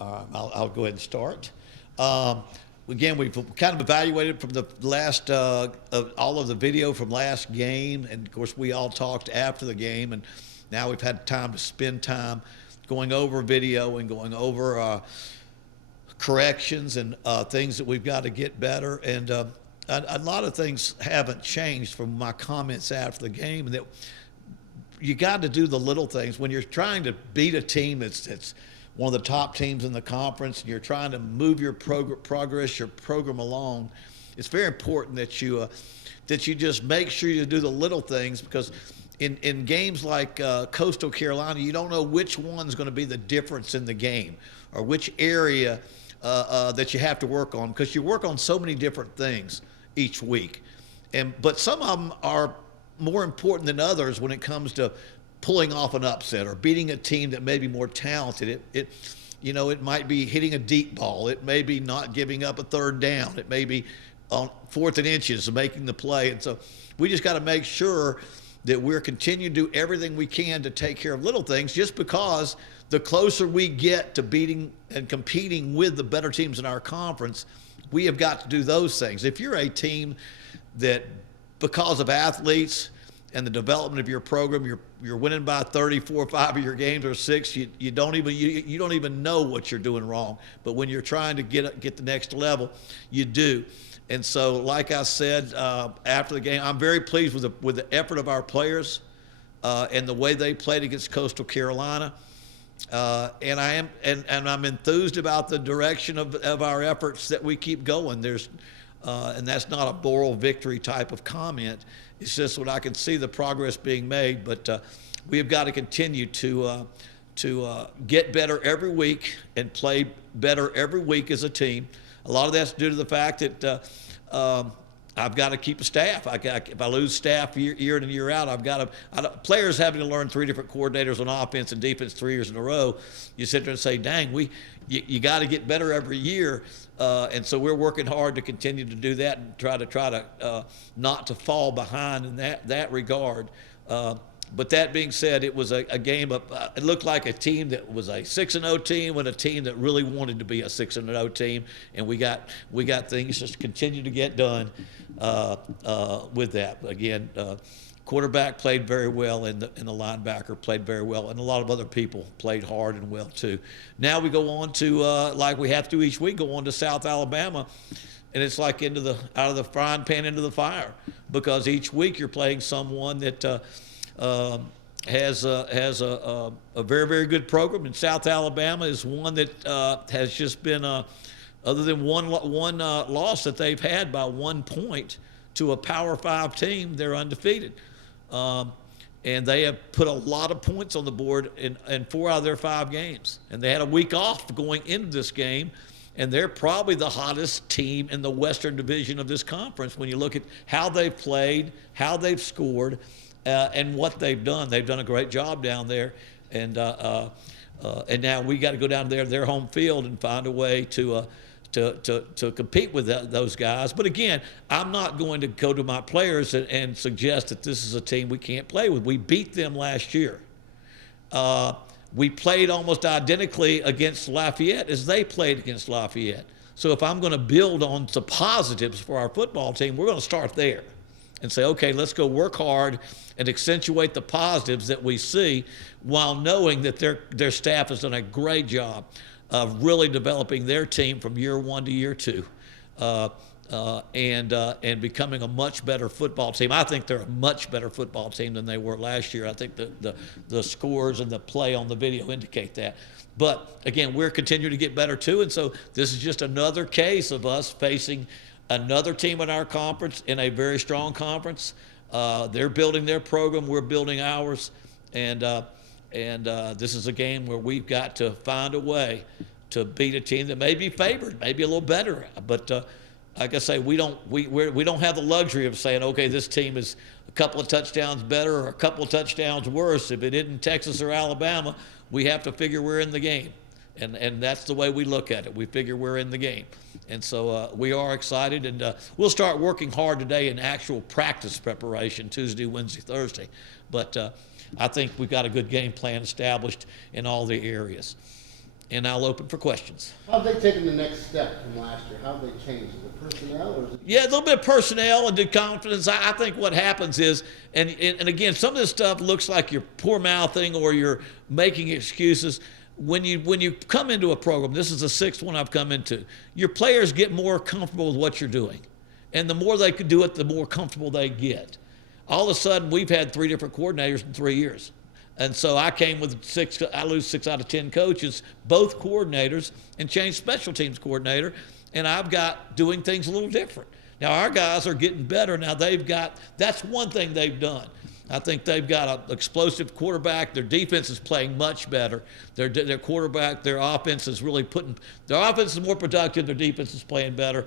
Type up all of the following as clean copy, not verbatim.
I'll go ahead and start. Um, Again, we've kind of evaluated from the last, of all of the video from last game, and of course we all talked after the game, and now we've had time to spend time going over video and going over corrections and things that we've got to get better. And a lot of things haven't changed from my comments after the game, and that you got to do the little things when you're trying to beat a team that's one of the top teams in the conference, and you're trying to move your progress, your program along. It's very important that you just make sure you do the little things, because in games like Coastal Carolina, you don't know which one's going to be the difference in the game, or which area that you have to work on, because you work on so many different things each week. But some of them are more important than others when it comes to pulling off an upset or beating a team that may be more talented. It might be hitting a deep ball. It may be not giving up a third down. It may be on 4th and inches making the play. And so we just got to make sure that we're continuing to do everything we can to take care of little things, just because the closer we get to beating and competing with the better teams in our conference, we have got to do those things. If you're a team that, because of athletes and the development of your program, you're winning by 30, 4 or 5 of your games, or 6, you don't even know what you're doing wrong. But when you're trying to get the next level, you do. And so, like I said after the game, I'm very pleased with the effort of our players and the way they played against Coastal Carolina. And I'm enthused about the direction of our efforts that we keep going. And that's not a moral victory type of comment. It's just what I can see the progress being made. But we have got to continue to get better every week and play better every week as a team. A lot of that's due to the fact that I've got to keep a staff. If I lose staff year in and year out, players having to learn 3 different coordinators on offense and defense 3 years in a row. You sit there and say, dang, you got to get better every year. And so we're working hard to continue to do that and try to not to fall behind in that regard. But that being said, it was a game of, it looked like a team that was a 6-0 team and a team that really wanted to be a 6-0 team, and we got things just continue to get done with that. Again, quarterback played very well, and the linebacker played very well, and a lot of other people played hard and well too. Now we go on to, like we have to each week, go on to South Alabama, and it's like out of the frying pan into the fire, because each week you're playing someone that has a very, very good program. And South Alabama is one that has just been, other than one loss that they've had by 1 point to a Power 5 team, they're undefeated. And they have put a lot of points on the board in 4 out of their 5 games. And they had a week off going into this game, and they're probably the hottest team in the Western Division of this conference when you look at how they've played, how they've scored, and what they've done. They've done a great job down there, and now we got to go down there to their home field and find a way to compete with those guys. But again, I'm not going to go to my players and suggest that this is a team we can't play with. We beat them last year. We played almost identically against Lafayette as they played against Lafayette. So if I'm going to build on the positives for our football team, we're going to start there and say, okay, let's go work hard and accentuate the positives that we see, while knowing that their staff has done a great job of really developing their team from year 1 to year 2, and becoming a much better football team. I think they're a much better football team than they were last year. I think the scores and the play on the video indicate that. But again, we're continuing to get better too, and so this is just another case of us facing another team in our conference, in a very strong conference. They're building their program, we're building ours, and this is a game where we've got to find a way to beat a team that may be favored, maybe a little better. But like I say, we don't have the luxury of saying, okay, this team is a couple of touchdowns better or a couple of touchdowns worse. If it isn't Texas or Alabama, we have to figure we're in the game. And that's the way we look at it. We figure we're in the game. And so we are excited, and we'll start working hard today in actual practice preparation, Tuesday, Wednesday, Thursday. But I think we've got a good game plan established in all the areas. and I'll open for questions. How have they taken the next step from last year? How have they changed? Is it personnel or is it? Yeah, a little bit of personnel and the confidence. I think what happens is, and again, some of this stuff looks like you're poor mouthing or you're making excuses. When you come into a program, this is the sixth one I've come into, your players get more comfortable with what you're doing. And the more they can do it, the more comfortable they get. All of a sudden, we've had 3 different coordinators in 3 years. And so I came with 6, I lose 6 out of 10 coaches, both coordinators, and changed special teams coordinator. And I've got doing things a little different. Now, our guys are getting better. Now, that's one thing they've done. I think they've got an explosive quarterback. Their defense is playing much better. Their quarterback, their offense is really their offense is more productive. Their defense is playing better.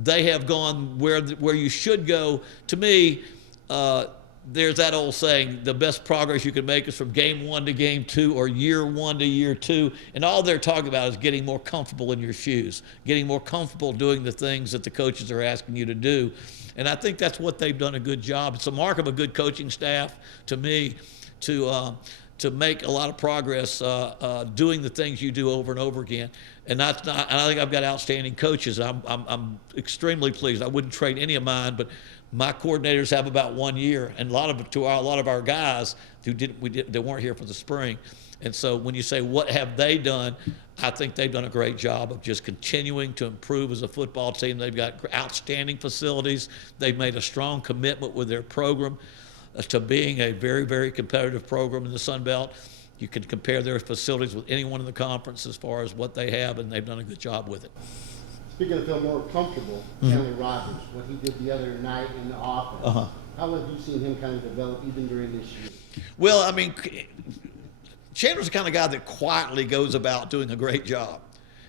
They have gone where you should go. To me, there's that old saying, the best progress you can make is from game 1 to game 2 or year 1 to year 2. And all they're talking about is getting more comfortable in your shoes, getting more comfortable doing the things that the coaches are asking you to do. And I think that's what they've done a good job. It's a mark of a good coaching staff to me to make a lot of progress doing the things you do over and over again. And I think I've got outstanding coaches. I'm extremely pleased. I wouldn't trade any of mine, but my coordinators have about 1 year, and a lot of our guys they weren't here for the spring. And so when you say what have they done, I think they've done a great job of just continuing to improve as a football team. They've got outstanding facilities. They've made a strong commitment with their program to being a very, very competitive program in the Sun Belt. You can compare their facilities with anyone in the conference as far as what they have, and they've done a good job with it. Speaking of feeling more comfortable, Chandler Rogers, what he did the other night in the offense, how have you seen him kind of develop even during this year? Well, I mean, Chandler's the kind of guy that quietly goes about doing a great job.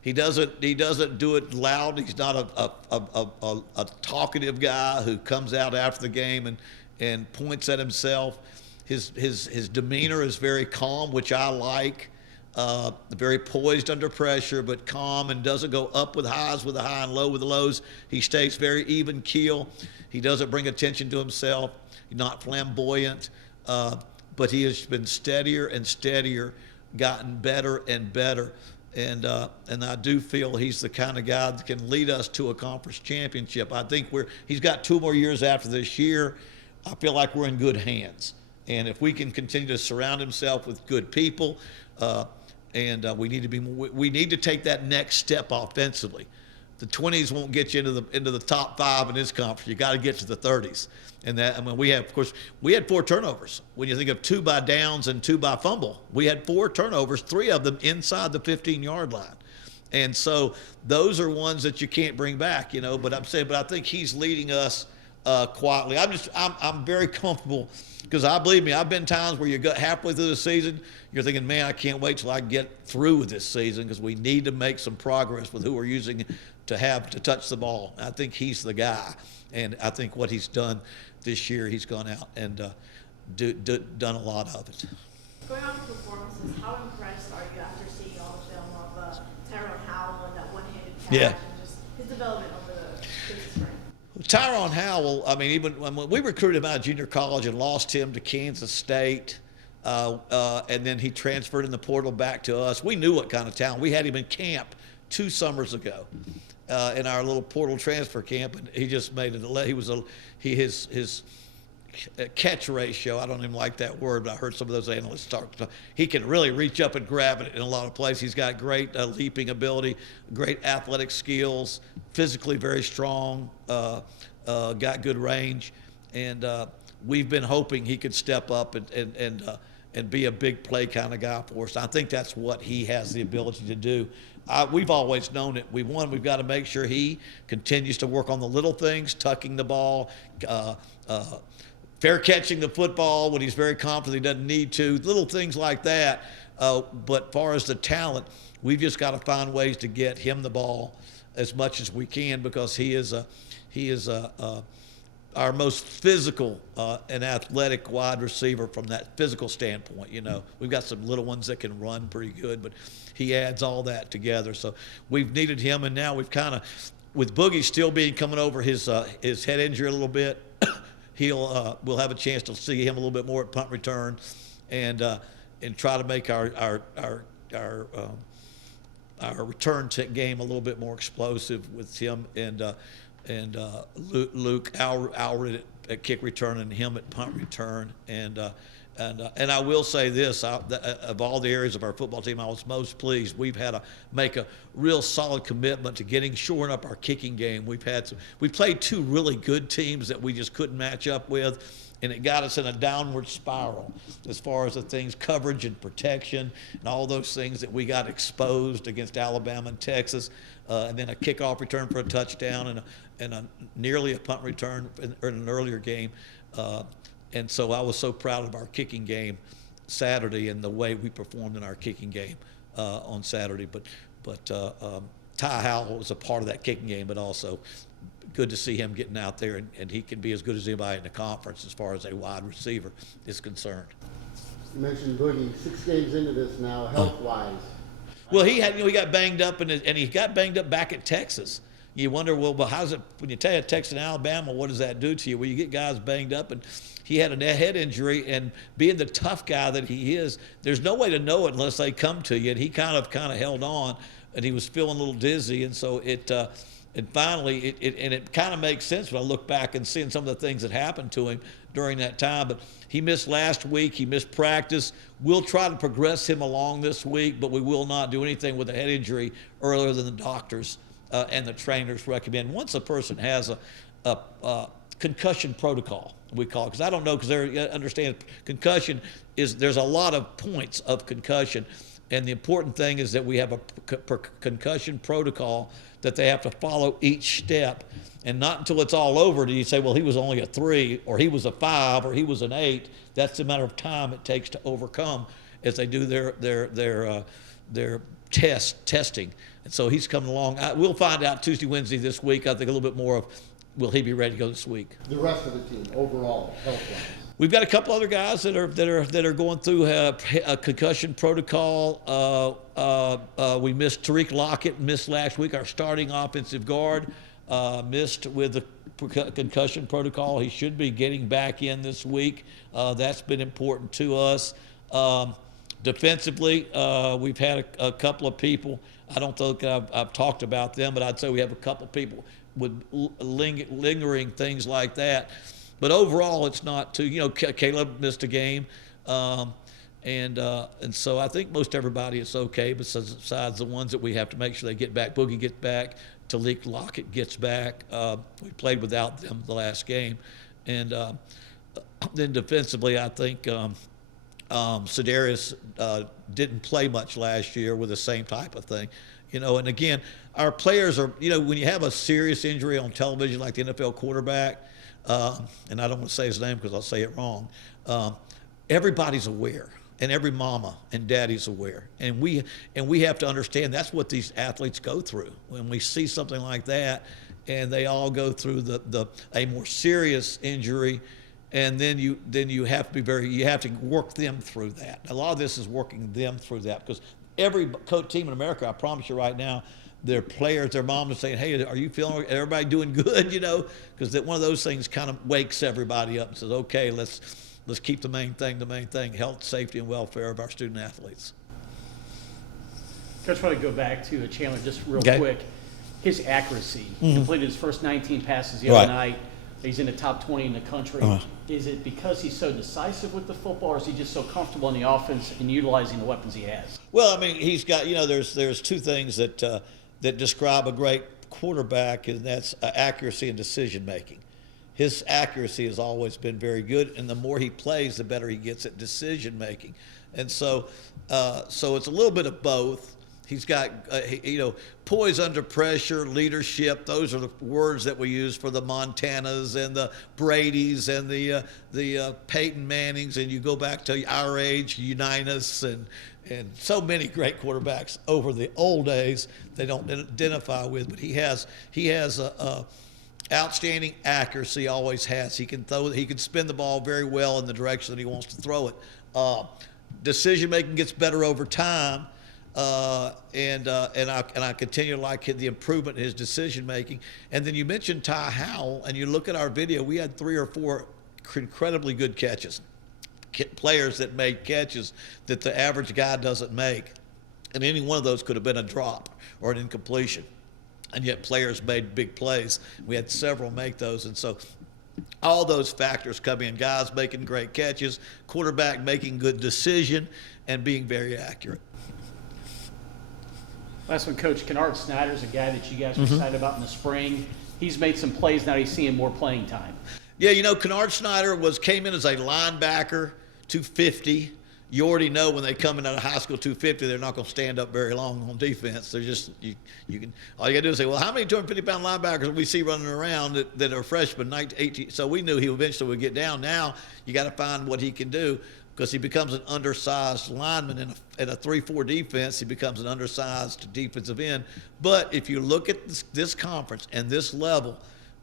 He doesn't do it loud. He's not a talkative guy who comes out after the game and points at himself. His demeanor is very calm, which I like. Very poised under pressure, but calm, and doesn't go up with highs with the high and low with the lows. He stays very even keel. He doesn't bring attention to himself. He's not flamboyant, but he has been steadier and steadier, gotten better and better. And I do feel he's the kind of guy that can lead us to a conference championship. I think he's got 2 more years after this year. I feel like we're in good hands. And if we can continue to surround himself with good people, we need to take that next step offensively. The 20s won't get you into the top 5 in this conference. You got to get to the 30s. And we had 4 turnovers. When you think of 2 by downs and 2 by fumble, we had 4 turnovers, 3 of them inside the 15-yard line. And so those are ones that you can't bring back, But I think he's leading us quietly. I'm very comfortable because believe me, I've been times where you got halfway through the season, you're thinking, man, I can't wait till I get through with this season because we need to make some progress with who we're using to touch the ball. I think he's the guy, and I think what he's done this year, he's gone out and done a lot of it. Going on to performances, how impressed are you after seeing all the film of Tyrone Howell and that one-handed catch and just his development over the spring? Tyrone Howell, even when we recruited him out of junior college and lost him to Kansas State, and then he transferred in the portal back to us, we knew what kind of talent. We had him in camp 2 summers ago in our little portal transfer camp, and he just made it. His catch ratio, I don't even like that word, but I heard some of those analysts talk. He can really reach up and grab it in a lot of places. He's got great leaping ability, great athletic skills, physically very strong, got good range, and we've been hoping he could step up and be a big play kind of guy for us. I think that's what he has the ability to do. We've always known it. We've got to make sure he continues to work on the little things, tucking the ball, fair catching the football when he's very confident he doesn't need to, little things like that. But as far as the talent, we've just got to find ways to get him the ball as much as we can because he is our most physical and athletic wide receiver from that physical standpoint. We've got some little ones that can run pretty good, but he adds all that together. So we've needed him, and now we've kind of, with Boogie still coming over his head injury a little bit, we'll have a chance to see him a little bit more at punt return, and try to make our our return game a little bit more explosive with him and Luke Alred at kick return and him at punt return. And I will say this, of all the areas of our football team, I was most pleased. We've had to make a real solid commitment to shoring up our kicking game. We played two really good teams that we just couldn't match up with, and it got us in a downward spiral as far as the things, coverage and protection and all those things that we got exposed against Alabama and Texas, and then a kickoff return for a touchdown and a nearly a punt return in an earlier game. And so I was so proud of our kicking game Saturday and the way we performed in our kicking game on Saturday. But Ty Howell was a part of that kicking game, but also good to see him getting out there, and he can be as good as anybody in the conference as far as a wide receiver is concerned. You mentioned Boogie, 6 games into this now, health-wise. Well, he got banged up, and he got banged up back at Texas. You wonder, well, how's it when you tell you Texas and Alabama? What does that do to you? Well, you get guys banged up, and he had a head injury, and being the tough guy that he is, there's no way to know it unless they come to you. And he kind of held on, and he was feeling a little dizzy, and so and finally, it kind of makes sense when I look back and seeing some of the things that happened to him during that time. But he missed last week. He missed practice. We'll try to progress him along this week, but we will not do anything with a head injury earlier than the doctors and the trainers recommend. Once a person has a concussion protocol, we call it, because I don't know, because they understand concussion there's a lot of points of concussion. And the important thing is that we have a concussion protocol that they have to follow each step. And not until it's all over do you say, well, he was only a 3, or he was a 5, or he was an 8. That's the amount of time it takes to overcome as they do their testing. And so he's coming along. We'll find out Tuesday, Wednesday this week. I think a little bit more of, will he be ready to go this week? The rest of the team, overall, health-wise. We've got a couple other guys that are going through a concussion protocol. We missed Tariq Lockett, missed last week. Our starting offensive guard missed with the concussion protocol. He should be getting back in this week. That's been important to us. Defensively, we've had a couple of people. I don't think I've talked about them, but I'd say we have a couple of people with lingering things like that. But overall, it's not too. Caleb missed a game, and so I think most everybody is okay. Besides the ones that we have to make sure they get back. Boogie gets back. Tariq Lockett gets back. We played without them the last game, and then defensively, I think Sedarius didn't play much last year with the same type of thing. And again, our players are. When you have a serious injury on television like the NFL quarterback. And I don't want to say his name because I'll say it wrong. Everybody's aware, and every mama and daddy's aware, and we have to understand that's what these athletes go through when we see something like that, and they all go through a more serious injury, and then you have to work them through that. A lot of this is working them through that because every team in America, I promise you right now. Their players, their moms are saying, hey, are you feeling, everybody doing good, because one of those things kind of wakes everybody up and says, okay, let's keep the main thing, health, safety, and welfare of our student athletes. Coach, I want to go back to Chandler just real Okay. quick. His accuracy, completed his first 19 passes the Right. other night. He's in the top 20 in the country. Is it because he's so decisive with the football, or is he just so comfortable in the offense and utilizing the weapons he has? Well, I mean, he's got, there's two things that describe a great quarterback, and that's accuracy and decision making. His accuracy has always been very good, and the more he plays, the better he gets at decision making. And so it's a little bit of both. He's got, poise under pressure, leadership. Those are the words that we use for the Montanas and the Bradys and the Peyton Mannings. And you go back to our age, Unitas, and so many great quarterbacks over the old days they don't identify with. But he has a outstanding accuracy. Always has. He can throw. He can spin the ball very well in the direction that he wants to throw it. Decision making gets better over time. And I continue to like the improvement in his decision making. And then you mentioned Ty Howell, and you look at our video, we had 3 or 4 incredibly good catches, players that made catches that the average guy doesn't make. And any one of those could have been a drop or an incompletion. And yet players made big plays. We had several make those. And so all those factors come in, guys making great catches, quarterback making good decision, and being very accurate. Last one, Coach. Kennard Snyder's a guy that you guys were excited about in the spring. He's made some plays. Now he's seeing more playing time. Yeah, you know, Kennard Snyder came in as a linebacker, 250. You already know when they come in out of high school 250, they're not going to stand up very long on defense. They're just you can all you got to do is say, well, how many 250-pound linebackers we see running around that are freshmen, 19, 18? So we knew he eventually would get down. Now you got to find what he can do, because he becomes an undersized lineman in a 3-4 defense. He becomes an undersized defensive end. But if you look at this conference and this level,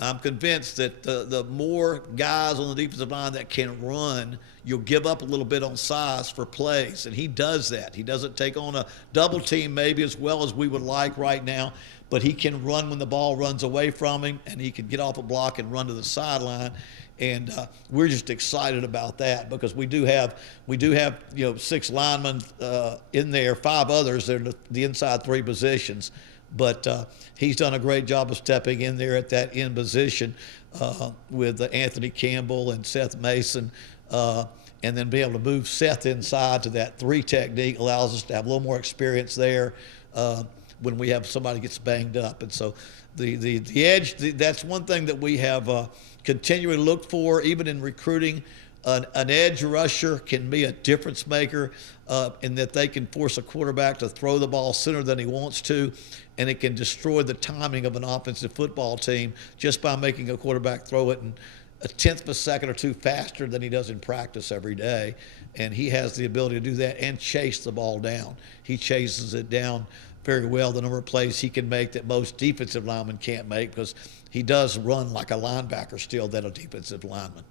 I'm convinced that the more guys on the defensive line that can run, you'll give up a little bit on size for plays. And he does that. He doesn't take on a double team maybe as well as we would like right now, but he can run when the ball runs away from him, and he can get off a block and run to the sideline. And we're just excited about that, because we do have 6 linemen in there, 5 others that are the inside 3 positions. But he's done a great job of stepping in there at that end position with Anthony Campbell and Seth Mason, and then be able to move Seth inside to that 3 technique allows us to have a little more experience there when we have somebody gets banged up. And so the edge, that's one thing that we have continually looked for, even in recruiting. An edge rusher can be a difference maker in that they can force a quarterback to throw the ball sooner than he wants to, and it can destroy the timing of an offensive football team just by making a quarterback throw it in a tenth of a second or two faster than he does in practice every day. And he has the ability to do that and chase the ball down. He chases it down very well. The number of plays he can make that most defensive linemen can't make, because he does run like a linebacker still than a defensive lineman.